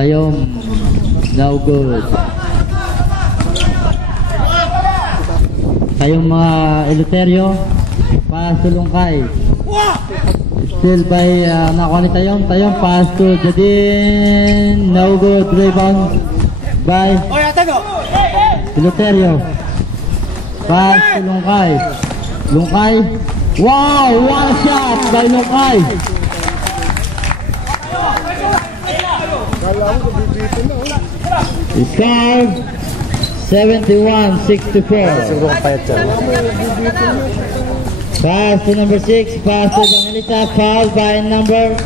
Tayom, no good. Tayong mga Eleuterio, pass to Lungkay. Still by nakuha ni Tayom. Tayom, pass to Jadin, no good. Rebound by Eleuterio. Pass to Lungkay. Lungkay, wow, one shot by Lungkay. Score 71-64. Pass to number 6. Pass to Evangelista. Foul by number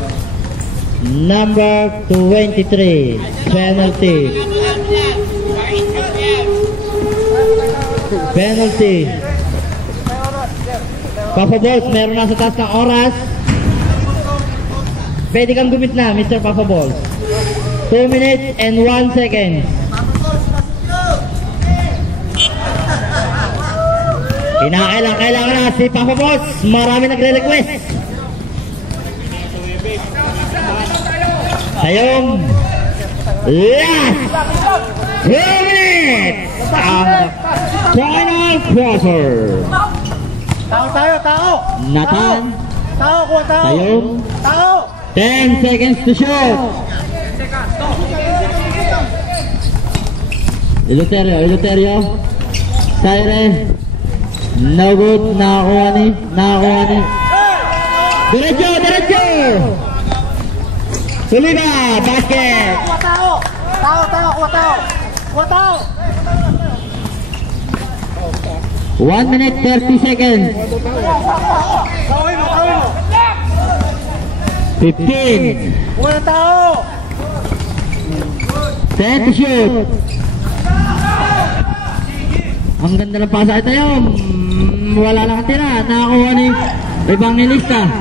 23. Penalty. Penalty. Papa Balls, meron na sa taas ng oras. Pwede kang gumit na, Mr. Papa Balls. 2 minutes and 1 second. Kailangan na si Papa Balls. Marami nagre-request. Tayong last 2 minutes ang final quarter. Tao! Nathan. Kuha tao! Tayong. Tao! 10 seconds to shoot. Eleuterio. Saire. No good. Nakakuha ni. Diretso. Suliba. Basket. Kuha tao! 1 minute 30 seconds. 15. Kuha tao! 10 to shoot. Ang ganda ng pasa tayo. Wala lang tira. Nakakuha ni Evangelista.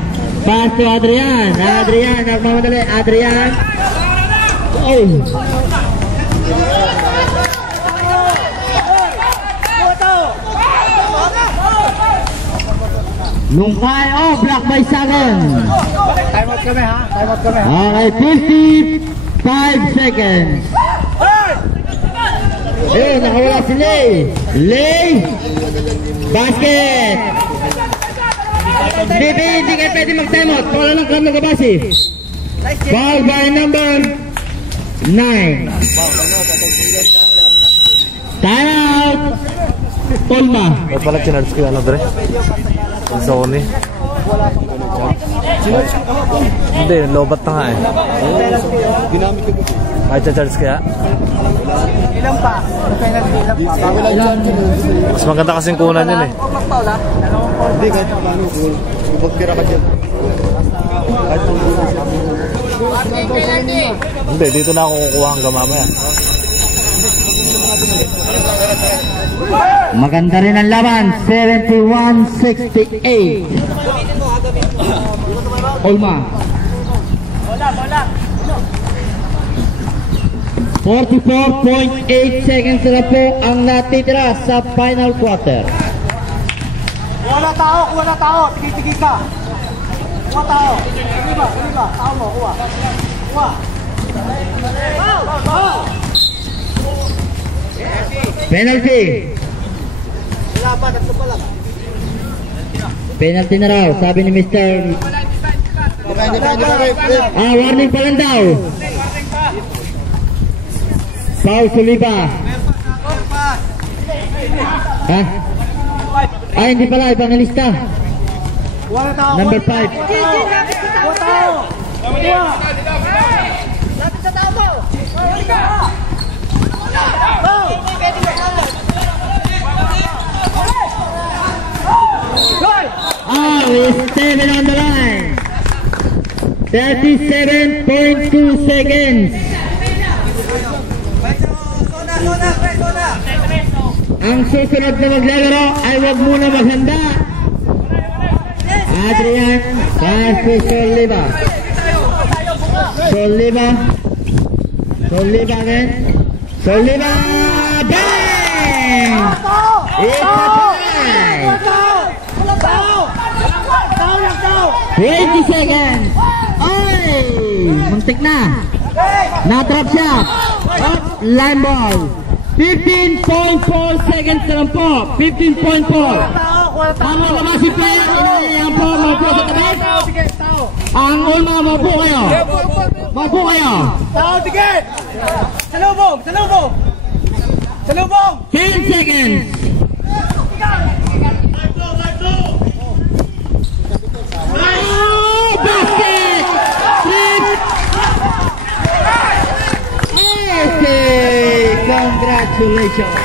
Pass to Adrian. Nagmamadali. Adrian. Oh. Lungkay. Oh, block by Sagan. Time out kami ha. Okay, 55 seconds. Nakawala si Lay. Basket. Hindi kayo pwede mag-time out. Wala lang kami nagabasi. Foul by number 9. Time out. Tolma. Ba't pala kinards ko yan, Dre? Zone eh. Hindi, lobat na nga eh. Kahit charge kaya? Ilan pa? Mas maganda kasing kunan yun eh. Hindi, kahit paano. Ibagkira ka dyan. Hindi, dito na ako kukuha hanggang mamaya. Maganda rin ang laban. 71-68. Olma. 44.8 seconds na po ang natitira sa final quarter. Kuha tao! Tigi ka! Kuha tao! Kuha! Tao mo, kuha! Penalty. Penalty na raw, sabi ni Mr. Warning pa lang daw. Foul Suliba. Ha? Hindi pala, Evangelista. Number 5. Kuha tao! Lapit sa tao mo! It's 7 on the line. 37.2 seconds. Ang susunod na maglalaro ay wag muna maghanda. Adrian versus Soliva. Soliva again. Soliva, bang! It's a tie. 20 seconds. Ay, muntik na. Na-drop siya. Line ball. 15.4 seconds na lang po. 15.4. Tama ba si player? Inayayaan po. Maupo sa tabi. Ang ulma, maupo kayo. Maupo kayo. Tao, tigit! Salubong! Salubong! Salubong! 10 seconds. Oh, basket! Okay, congratulations.